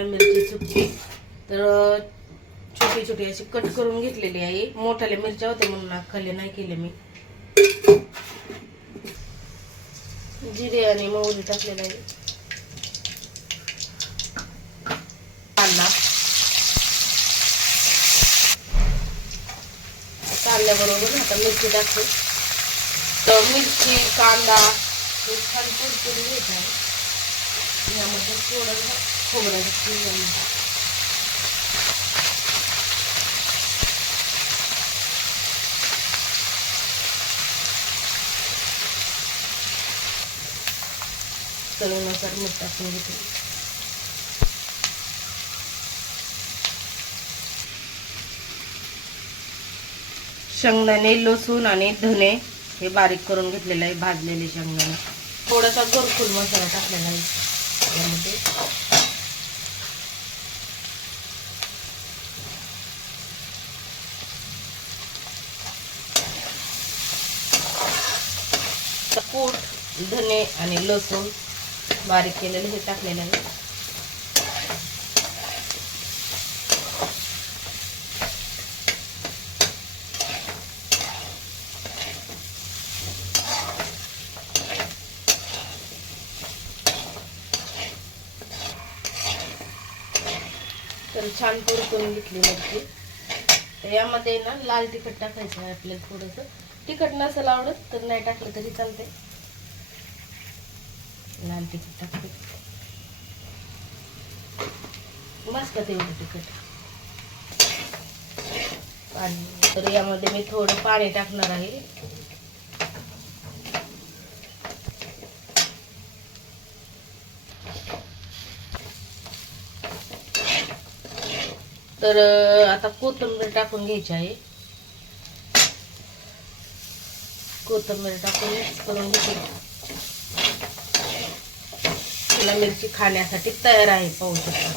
मिरची सुकी तर छोटी छोटी अशी कट करून घेतलेली आहे. मोठ्याल्या मिरच्या होत्या म्हणून खाली नाही केले मी. जिरे आणि मोहरी टाकलेला आहे कांदा. कांद्याबरोबर आता मिरची टाकते. तर मिरची कांदा हे छान कुरकुरी घेत आहे. यामध्ये थोडं खोबऱ्याचं तेल घालून. चवीनुसार मीठ टाकून घेते शेंगदाणे लसूण आणि धने हे बारीक करून घेतलेलं आहे भाजलेले शेंगदाणे थोडासा गोरखुल मसाला टाकलेला आहे यामध्ये कूट धने आणि लसूण बारीक केलेलं हे टाकलेलं आहे तर छान करून घेतली मग यामध्ये ना लाल तिखट टाकायचं आहे आपल्याला थोडंसं. तिखट नसेल आवडत तर नाही टाकलं तरी चालते लाल तिखट टाकते. मस्त तेवढं तिखट. आणि तर यामध्ये मी थोडं पाणी टाकणार आहे. तर आता कोथिंबीर टाकून घ्यायची आहे. कोथिंबीर टाकून मिक्स करून घेते. शिमला मिरची खाण्यासाठी तयार आहे पाहू शकता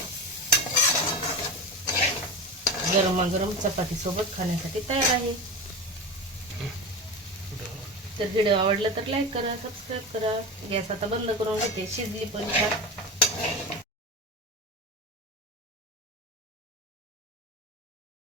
गरमागरम चपाती सोबत खाण्यासाठी तयार आहे. तर व्हिडिओ आवडला तर लाईक करा सबस्क्राईब करा. गॅस आता बंद करून घेते. शिजली पण छान